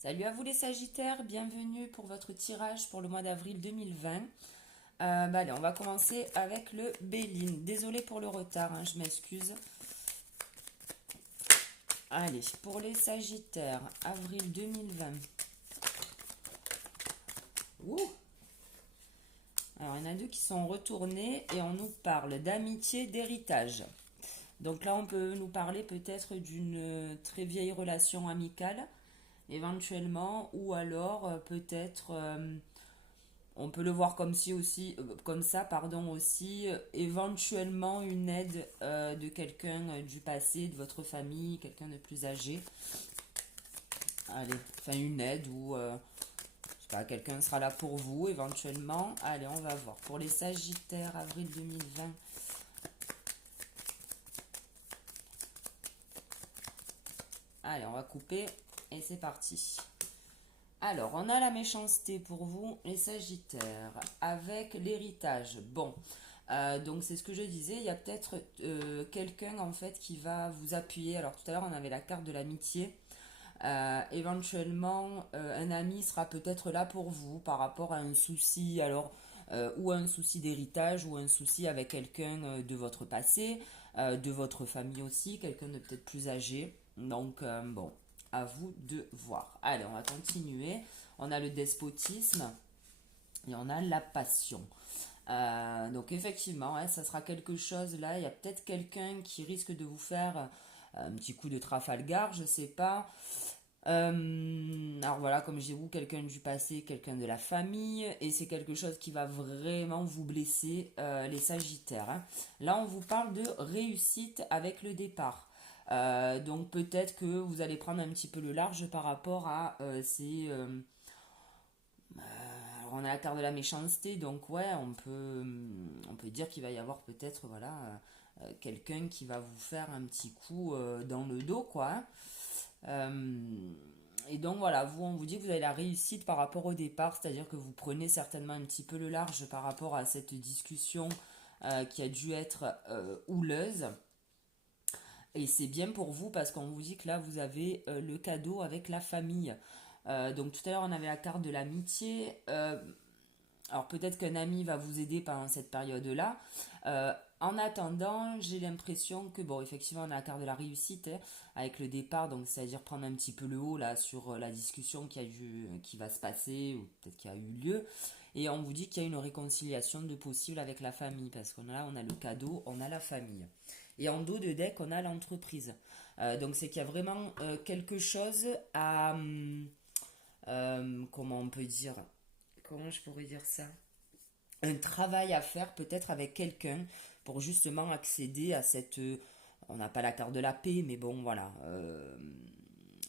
Salut à vous les Sagittaires, bienvenue pour votre tirage pour le mois d'avril 2020. Allez, on va commencer avec le Béline. Désolée pour le retard, hein, je m'excuse. Allez, pour les Sagittaires, avril 2020. Ouh. Alors, il y en a deux qui sont retournés et on nous parle d'amitié, d'héritage. Donc là, on peut nous parler peut-être d'une très vieille relation amicale, éventuellement, ou alors peut-être on peut le voir comme si aussi, comme ça, pardon, aussi, éventuellement une aide de quelqu'un du passé, de votre famille, quelqu'un de plus âgé. Allez, enfin une aide ou, je sais pas, quelqu'un sera là pour vous éventuellement. Allez, on va voir. Pour les Sagittaires, avril 2020. Allez, on va couper et c'est parti. Alors, on a la méchanceté pour vous, les Sagittaires, avec l'héritage. Bon, donc c'est ce que je disais, il y a peut-être quelqu'un en fait qui va vous appuyer. Alors tout à l'heure, on avait la carte de l'amitié. Éventuellement, un ami sera peut-être là pour vous par rapport à un souci, alors ou un souci d'héritage ou un souci avec quelqu'un de votre passé, de votre famille aussi, quelqu'un de peut-être plus âgé. Donc bon, à vous de voir. Allez, on va continuer. On a le despotisme et on a la passion. Donc effectivement, ouais, ça sera quelque chose là. Il y a peut-être quelqu'un qui risque de vous faire un petit coup de Trafalgar, je sais pas. Alors voilà, comme j'ai vous, quelqu'un du passé, quelqu'un de la famille, et c'est quelque chose qui va vraiment vous blesser, les Sagittaires, hein. Là, on vous parle de réussite avec le départ. Donc peut-être que vous allez prendre un petit peu le large par rapport à alors on a la carte de la méchanceté, donc ouais, on peut dire qu'il va y avoir peut-être voilà quelqu'un qui va vous faire un petit coup dans le dos, quoi, hein. Euh, et donc voilà, vous, on vous dit que vous avez la réussite par rapport au départ, c'est-à-dire que vous prenez certainement un petit peu le large par rapport à cette discussion qui a dû être houleuse. Et c'est bien pour vous parce qu'on vous dit que là, vous avez le cadeau avec la famille. Donc tout à l'heure, on avait la carte de l'amitié. Alors peut-être qu'un ami va vous aider pendant cette période-là. En attendant, j'ai l'impression que, bon, effectivement, on a la carte de la réussite, hein, avec le départ, donc c'est-à-dire prendre un petit peu le haut là sur la discussion qui va se passer, ou peut-être qui a eu lieu. Et on vous dit qu'il y a une réconciliation de possible avec la famille, parce qu'on a là, on a le cadeau, on a la famille. Et en dos de deck, on a l'entreprise. Donc c'est qu'il y a vraiment quelque chose à... comment on peut dire, comment je pourrais dire ça, un travail à faire peut-être avec quelqu'un pour justement accéder à cette, on n'a pas la carte de la paix, mais bon voilà,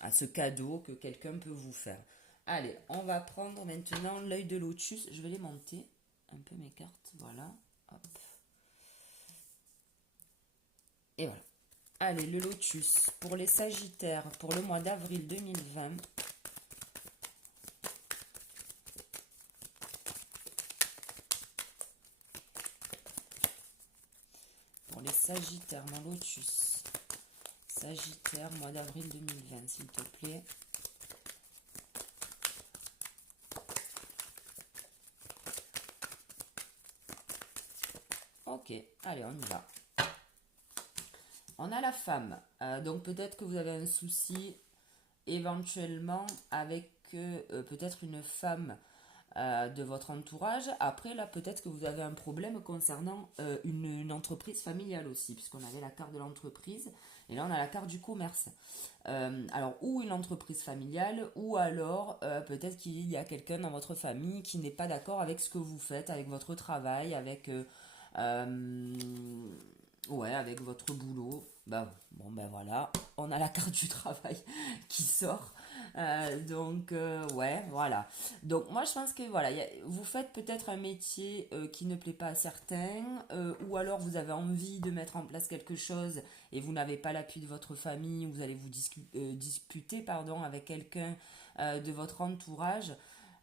à ce cadeau que quelqu'un peut vous faire. Allez, on va prendre maintenant l'œil de lotus. Je vais les monter un peu mes cartes, voilà. Hop. Et voilà. Allez, le lotus pour les Sagittaires pour le mois d'avril 2020. Pour les Sagittaires, mon lotus. Sagittaire, mois d'avril 2020, s'il te plaît. Ok, allez, on y va. On a la femme. Donc peut-être que vous avez un souci éventuellement avec peut-être une femme de votre entourage. Après, là, peut-être que vous avez un problème concernant une entreprise familiale aussi, puisqu'on avait la carte de l'entreprise, et là, on a la carte du commerce. Alors, ou une entreprise familiale, ou alors peut-être qu'il y a quelqu'un dans votre famille qui n'est pas d'accord avec ce que vous faites, avec votre travail, avec... euh, ouais, avec votre boulot. Bah, bon, ben voilà, on a la carte du travail qui sort. Ouais, voilà. Donc, moi, je pense que voilà, vous faites peut-être un métier qui ne plaît pas à certains, ou alors vous avez envie de mettre en place quelque chose et vous n'avez pas l'appui de votre famille, vous allez vous disputer pardon, avec quelqu'un de votre entourage.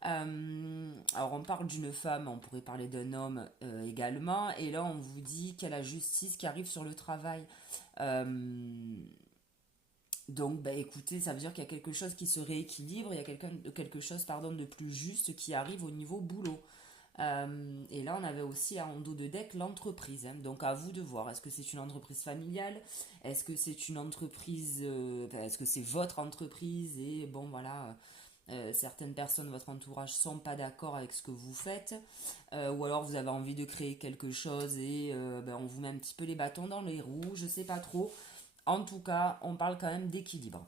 Alors on parle d'une femme, on pourrait parler d'un homme également, et là on vous dit qu'il y a la justice qui arrive sur le travail. Euh, Donc, bah, écoutez, ça veut dire qu'il y a quelque chose qui se rééquilibre, il y a quelque chose pardon, de plus juste qui arrive au niveau boulot. Et là, on avait aussi en dos de deck l'entreprise, hein. Donc, à vous de voir. Est-ce que c'est une entreprise familiale? Est-ce que c'est une entreprise... enfin, est-ce que c'est votre entreprise? Et bon, voilà, certaines personnes de votre entourage sont pas d'accord avec ce que vous faites. Ou alors, vous avez envie de créer quelque chose et ben, on vous met un petit peu les bâtons dans les roues. Je sais pas trop. En tout cas, on parle quand même d'équilibre,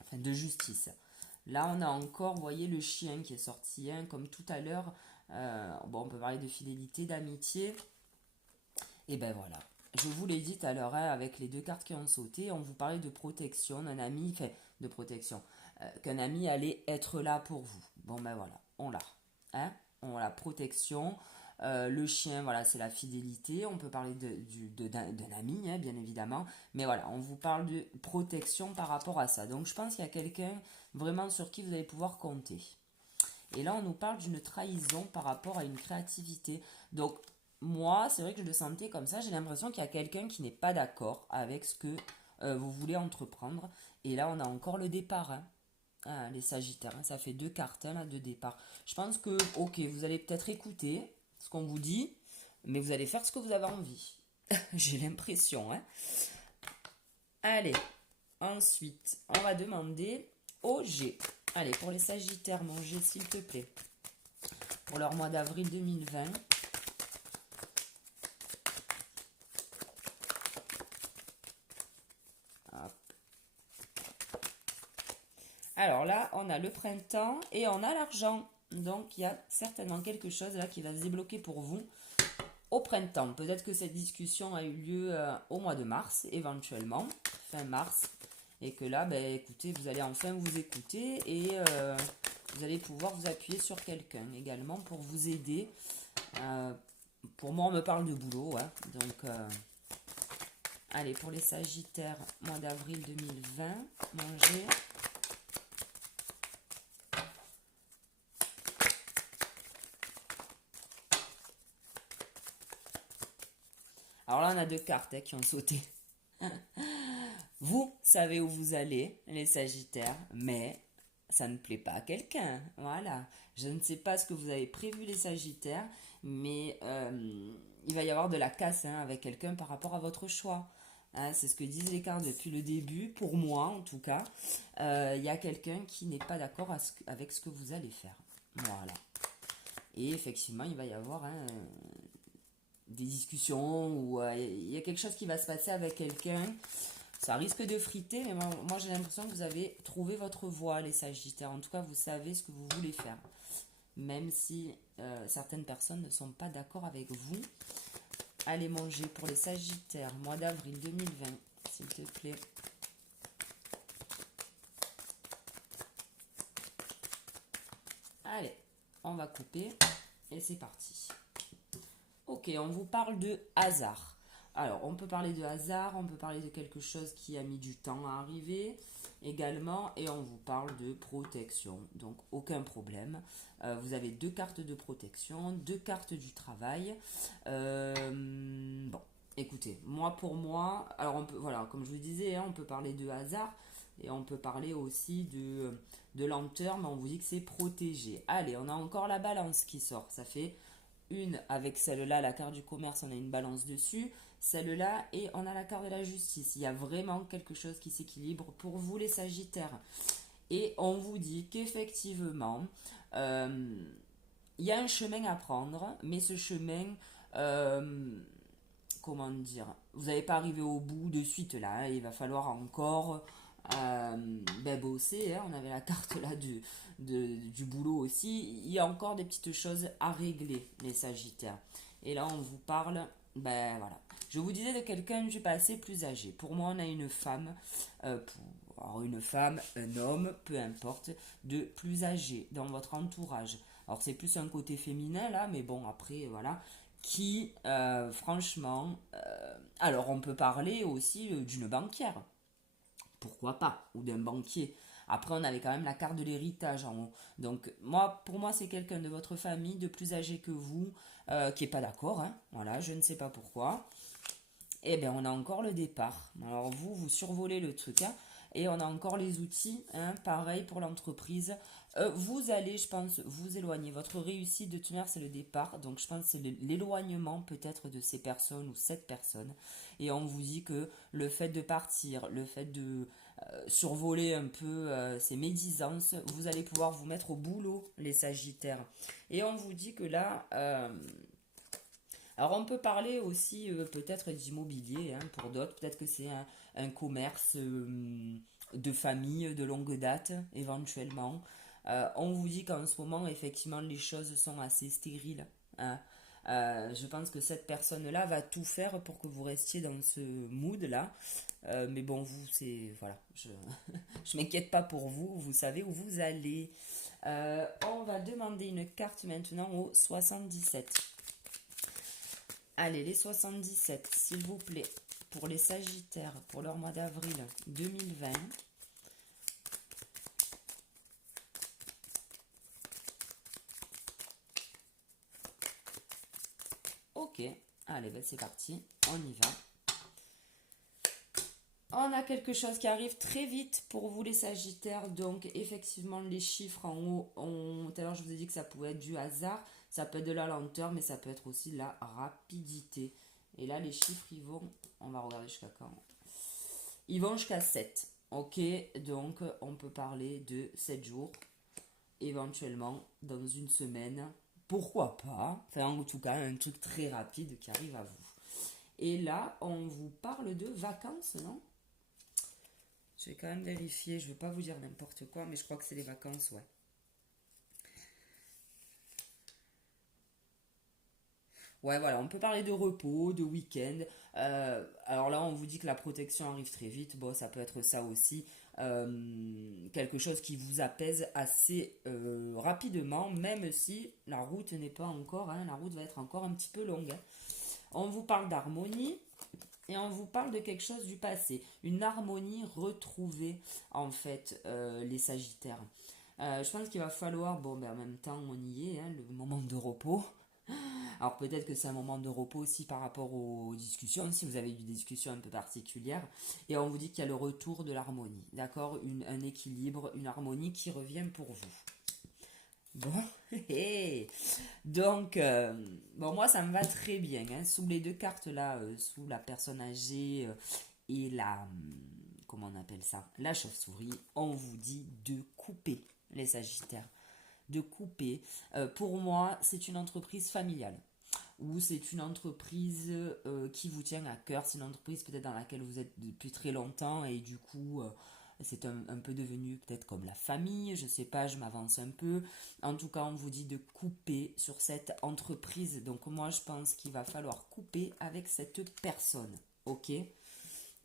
enfin de justice. Là, on a encore, vous voyez, le chien qui est sorti, hein, comme tout à l'heure. Bon, on peut parler de fidélité, d'amitié. Et ben voilà. Je vous l'ai dit tout à l'heure, hein, avec les deux cartes qui ont sauté, on vous parlait de protection d'un ami, enfin, de protection, qu'un ami allait être là pour vous. Bon, ben voilà, on l'a. Hein, on a la protection. Le chien, voilà, c'est la fidélité. On peut parler d'un ami, hein, bien évidemment. Mais voilà, on vous parle de protection par rapport à ça. Donc, je pense qu'il y a quelqu'un vraiment sur qui vous allez pouvoir compter. Et là, on nous parle d'une trahison par rapport à une créativité. Donc, moi, c'est vrai que je le sentais comme ça. J'ai l'impression qu'il y a quelqu'un qui n'est pas d'accord avec ce que vous voulez entreprendre. Et là, on a encore le départ, hein. Ah, les Sagittaires, hein. Ça fait deux cartes hein, là, de départ. Je pense que, ok, vous allez peut-être écouter ce qu'on vous dit, mais vous allez faire ce que vous avez envie. J'ai l'impression, hein. Allez, ensuite, on va demander au G. Allez, pour les Sagittaires, mon G, s'il te plaît. Pour leur mois d'avril 2020. Hop. Alors là, on a le printemps et on a l'argent. Donc, il y a certainement quelque chose là qui va se débloquer pour vous au printemps. Peut-être que cette discussion a eu lieu au mois de mars, éventuellement, fin mars. Et que là, ben, écoutez, vous allez enfin vous écouter et vous allez pouvoir vous appuyer sur quelqu'un également pour vous aider. Pour moi, on me parle de boulot. Hein, donc, allez, pour les Sagittaires, mois d'avril 2020, manger. Alors là, on a deux cartes hein, qui ont sauté. Vous savez où vous allez, les Sagittaires, mais ça ne plaît pas à quelqu'un. Voilà. Je ne sais pas ce que vous avez prévu, les Sagittaires, mais il va y avoir de la casse hein, avec quelqu'un par rapport à votre choix. Hein, c'est ce que disent les cartes depuis le début, pour moi en tout cas. Il y a quelqu'un qui n'est pas d'accord avec ce que vous allez faire. Voilà. Et effectivement, il va y avoir hein, des discussions ou il y a quelque chose qui va se passer avec quelqu'un. Ça risque de friter, mais moi j'ai l'impression que vous avez trouvé votre voie, les Sagittaires. En tout cas, vous savez ce que vous voulez faire. Même si certaines personnes ne sont pas d'accord avec vous. Allez manger pour les Sagittaires, mois d'avril 2020, s'il te plaît. Allez, on va couper et c'est parti. Ok, on vous parle de hasard. Alors, on peut parler de hasard, on peut parler de quelque chose qui a mis du temps à arriver également, et on vous parle de protection. Donc, aucun problème. Vous avez deux cartes de protection, deux cartes du travail. Bon, écoutez, moi pour moi, alors on peut, voilà, comme je vous disais, hein, on peut parler de hasard et on peut parler aussi de lenteur, mais on vous dit que c'est protégé. Allez, on a encore la balance qui sort. Ça fait une avec celle-là, la carte du commerce, on a une balance dessus. Celle-là, et on a la carte de la justice. Il y a vraiment quelque chose qui s'équilibre pour vous, les Sagittaires. Et on vous dit qu'effectivement, il y a un chemin à prendre, mais ce chemin, comment dire, vous n'allez pas arriver au bout de suite là. Hein, il va falloir encore bosser. Hein, on avait la carte là du boulot aussi. Il y a encore des petites choses à régler, les Sagittaires. Et là, on vous parle, ben voilà. Je vous disais de quelqu'un du passé plus âgé. Pour moi, on a une femme, alors une femme, un homme, peu importe, de plus âgé dans votre entourage. Alors c'est plus un côté féminin là, mais bon après voilà, qui franchement, alors on peut parler aussi d'une banquière, pourquoi pas, ou d'un banquier. Après, on avait quand même la carte de l'héritage en haut. Donc, moi, pour moi, c'est quelqu'un de votre famille, de plus âgé que vous, qui n'est pas d'accord. Hein. Voilà, je ne sais pas pourquoi. Eh bien, on a encore le départ. Alors, vous survolez le truc. Hein. Et on a encore les outils, hein, pareil pour l'entreprise. Vous allez, je pense, vous éloigner. Votre réussite de tenir, c'est le départ. Donc, je pense que c'est l'éloignement peut-être de ces personnes ou cette personne. Et on vous dit que le fait de partir, le fait de survoler un peu ces médisances, vous allez pouvoir vous mettre au boulot, les Sagittaires. Et on vous dit que là, alors on peut parler aussi peut-être d'immobilier, hein, pour d'autres, peut-être que c'est un commerce de famille de longue date éventuellement. On vous dit qu'en ce moment effectivement les choses sont assez stériles, hein. Je pense que cette personne-là va tout faire pour que vous restiez dans ce mood-là. Mais bon, vous, c'est... Voilà, je m'inquiète pas pour vous, vous savez où vous allez. On va demander une carte maintenant au 77. Allez, les 77, s'il vous plaît, pour les Sagittaires, pour leur mois d'avril 2020. Ok, allez, ben c'est parti, on y va. On a quelque chose qui arrive très vite pour vous les Sagittaires, donc effectivement les chiffres en haut, tout à l'heure je vous ai dit que ça pouvait être du hasard, ça peut être de la lenteur, mais ça peut être aussi de la rapidité. Et là les chiffres ils vont, on va regarder jusqu'à quand. Ils vont jusqu'à 7. Ok, donc on peut parler de 7 jours, éventuellement dans une semaine. Pourquoi pas? Enfin, en tout cas, un truc très rapide qui arrive à vous. Et là, on vous parle de vacances, non? Je vais quand même vérifier, je ne veux pas vous dire n'importe quoi, mais je crois que c'est les vacances, ouais. Ouais, voilà, on peut parler de repos, de week-end. Alors là, on vous dit que la protection arrive très vite. Bon, ça peut être ça aussi. Quelque chose qui vous apaise assez rapidement, même si la route n'est pas encore, hein, la route va être encore un petit peu longue, hein. On vous parle d'harmonie et on vous parle de quelque chose du passé. Une harmonie retrouvée, en fait, les Sagittaires. Je pense qu'il va falloir, bon, ben en même temps, on y est, hein, le moment de repos. Alors peut-être que c'est un moment de repos aussi par rapport aux discussions, si vous avez eu des discussions un peu particulières. Et on vous dit qu'il y a le retour de l'harmonie, d'accord? Un équilibre, une harmonie qui revient pour vous. Bon, donc, bon, moi ça me va très bien, hein. Sous les deux cartes là, sous la personne âgée et la, comment on appelle ça? La chauve-souris, on vous dit de couper les Sagittaires. De couper. Pour moi, c'est une entreprise familiale ou c'est une entreprise qui vous tient à cœur, c'est une entreprise peut-être dans laquelle vous êtes depuis très longtemps et du coup c'est un peu devenu peut-être comme la famille, je sais pas, je m'avance un peu. En tout cas, on vous dit de couper sur cette entreprise. Donc moi, je pense qu'il va falloir couper avec cette personne, ok?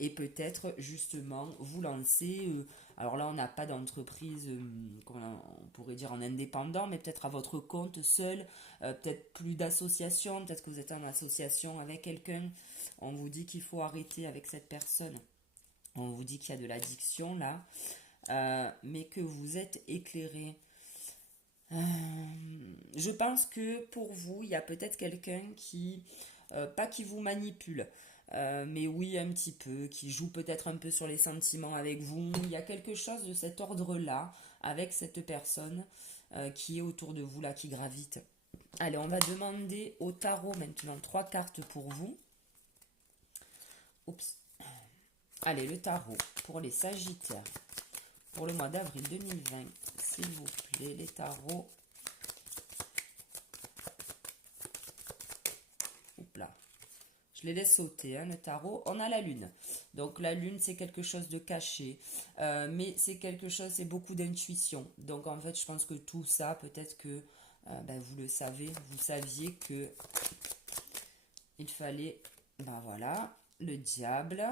Et peut-être justement vous lancer. Alors là, on n'a pas d'entreprise, comment on pourrait dire en indépendant, mais peut-être à votre compte seul, peut-être plus d'association, peut-être que vous êtes en association avec quelqu'un. On vous dit qu'il faut arrêter avec cette personne. On vous dit qu'il y a de l'addiction là, mais que vous êtes éclairé. Euh, je pense que pour vous, il y a peut-être quelqu'un qui, pas qui vous manipule, mais oui un petit peu, qui joue peut-être un peu sur les sentiments avec vous. Il y a quelque chose de cet ordre-là avec cette personne qui est autour de vous là, qui gravite. Allez, on va demander au tarot maintenant 3 cartes pour vous. Oups. Allez, le tarot pour les Sagittaires. Pour le mois d'avril 2020, s'il vous plaît, les tarots. Oups là. Je les laisse sauter, hein, le tarot. On a la lune. Donc la lune, c'est quelque chose de caché. Mais c'est quelque chose, c'est beaucoup d'intuition. Donc en fait, je pense que tout ça, peut-être que ben, vous le savez. Vous saviez que il fallait, ben voilà, le diable.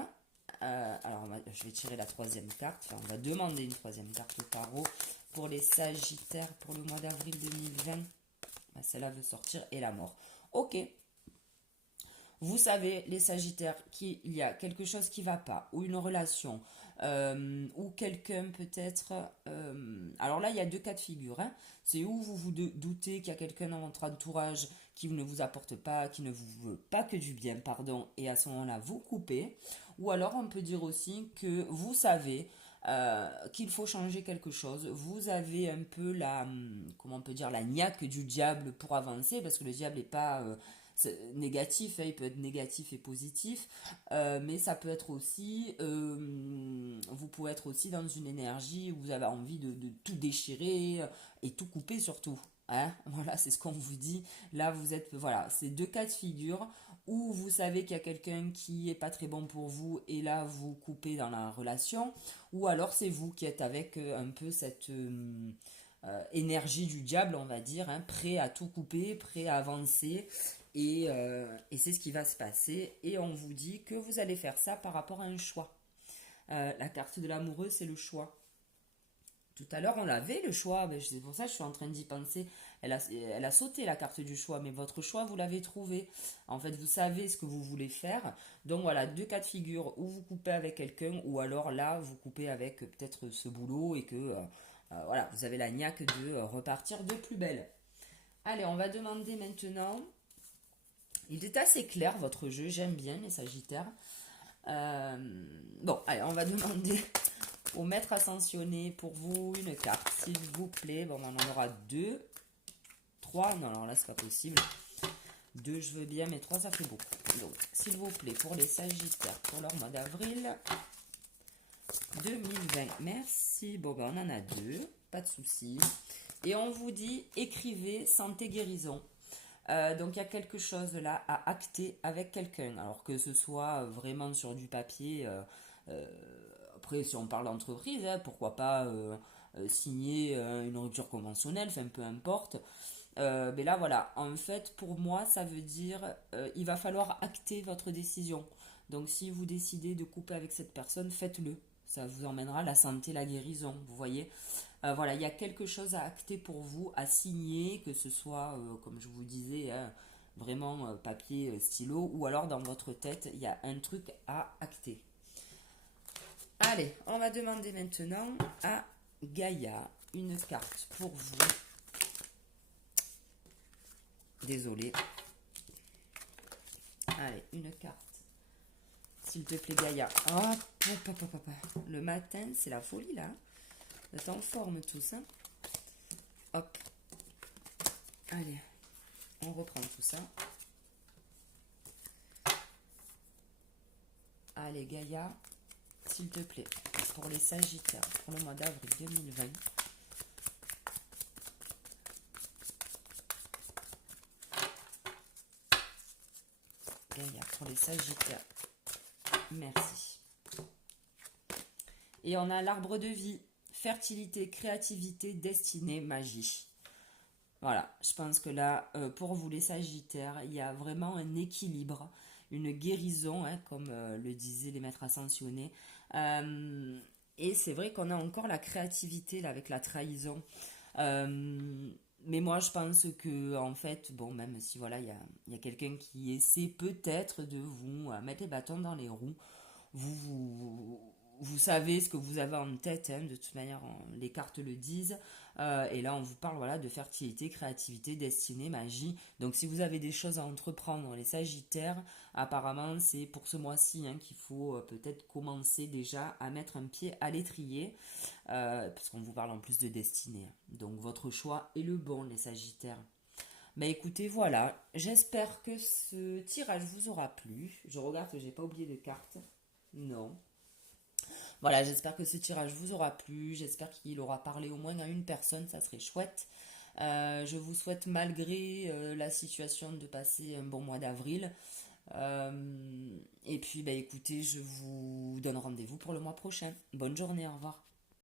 Alors je vais tirer la troisième carte. Enfin, on va demander une troisième carte au tarot pour les Sagittaires pour le mois d'avril 2020. Ben, celle-là veut sortir et la mort. Ok. Vous savez, les Sagittaires, qu'il y a quelque chose qui ne va pas, ou une relation, ou quelqu'un peut-être... alors là, il y a 2 cas de figure, hein. C'est où vous vous doutez qu'il y a quelqu'un dans votre entourage qui ne vous apporte pas, qui ne vous veut pas que du bien, pardon, et à ce moment-là, vous coupez. Ou alors, on peut dire aussi que vous savez qu'il faut changer quelque chose. Vous avez un peu comment on peut dire, la niaque du diable pour avancer, parce que le diable n'est pas négatif, hein, il peut être négatif et positif, mais ça peut être aussi, vous pouvez être aussi dans une énergie où vous avez envie de tout déchirer et tout couper surtout. Hein, voilà, c'est ce qu'on vous dit. Là, vous êtes, voilà, c'est deux cas de figure où vous savez qu'il y a quelqu'un qui est pas très bon pour vous et là, vous coupez dans la relation, ou alors c'est vous qui êtes avec un peu cette énergie du diable, on va dire, hein, prêt à tout couper, prêt à avancer. Et c'est ce qui va se passer. Et on vous dit que vous allez faire ça par rapport à un choix. La carte de l'amoureux, c'est le choix. Tout à l'heure, on l'avait le choix. Ben, c'est pour ça que je suis en train d'y penser. Elle a sauté la carte du choix, mais votre choix, vous l'avez trouvé. En fait, vous savez ce que vous voulez faire. Donc voilà, deux cas de figure où vous coupez avec quelqu'un, ou alors là, vous coupez avec peut-être ce boulot et que voilà, vous avez la niaque de repartir de plus belle. Allez, on va demander maintenant. Il est assez clair votre jeu, j'aime bien les Sagittaires. Bon, allez, on va demander au maître ascensionné pour vous une carte, s'il vous plaît. Bon, on en aura deux. Trois, non, alors là, c'est pas possible. Deux, je veux bien, mais trois, ça fait beaucoup. Donc, s'il vous plaît, pour les Sagittaires, pour leur mois d'avril 2020. Merci. Bon, ben, on en a deux, pas de souci. Et on vous dit, écrivez santé guérison. Donc il y a quelque chose là à acter avec quelqu'un, alors que ce soit vraiment sur du papier. Euh, Après, si on parle d'entreprise, hein, pourquoi pas signer une rupture conventionnelle, enfin peu importe. Mais là, voilà, en fait, pour moi, ça veut dire il va falloir acter votre décision. Donc, si vous décidez de couper avec cette personne, faites-le. Ça vous emmènera la santé, la guérison, vous voyez. Voilà, il y a quelque chose à acter pour vous, à signer, que ce soit, comme je vous disais, hein, vraiment papier, stylo, ou alors dans votre tête, il y a un truc à acter. Allez, on va demander maintenant à Gaïa une carte pour vous. Désolée. Allez, une carte. S'il te plaît, Gaïa. Oh, le matin, c'est la folie là. Vous êtes en forme tous, hein. Hop. Allez, on reprend tout ça. Allez, Gaïa, s'il te plaît, pour les Sagittaires, pour le mois d'avril 2020. Gaïa, pour les Sagittaires. Merci. Et on a l'arbre de vie. Fertilité, créativité, destinée, magie. Voilà, je pense que là, pour vous les Sagittaires, il y a vraiment un équilibre, une guérison, hein, comme le disaient les maîtres ascensionnés. Euh, et c'est vrai qu'on a encore la créativité là, avec la trahison. Mais moi, je pense que, en fait, bon, même si voilà, il y a quelqu'un qui essaie peut-être de vous mettre les bâtons dans les roues, vous, vous savez ce que vous avez en tête, hein, de toute manière, les cartes le disent. Et là, on vous parle voilà, de fertilité, créativité, destinée, magie. Donc, si vous avez des choses à entreprendre, les Sagittaires, apparemment, c'est pour ce mois-ci hein, qu'il faut peut-être commencer déjà à mettre un pied à l'étrier, parce qu'on vous parle en plus de destinée. Donc, votre choix est le bon, les Sagittaires. Mais écoutez, voilà, j'espère que ce tirage vous aura plu. Je regarde que j'ai pas oublié de carte. Non. Voilà, j'espère que ce tirage vous aura plu. J'espère qu'il aura parlé au moins à une personne. Ça serait chouette. Je vous souhaite, malgré la situation, de passer un bon mois d'avril. Et puis, bah, écoutez, je vous donne rendez-vous pour le mois prochain. Bonne journée, au revoir.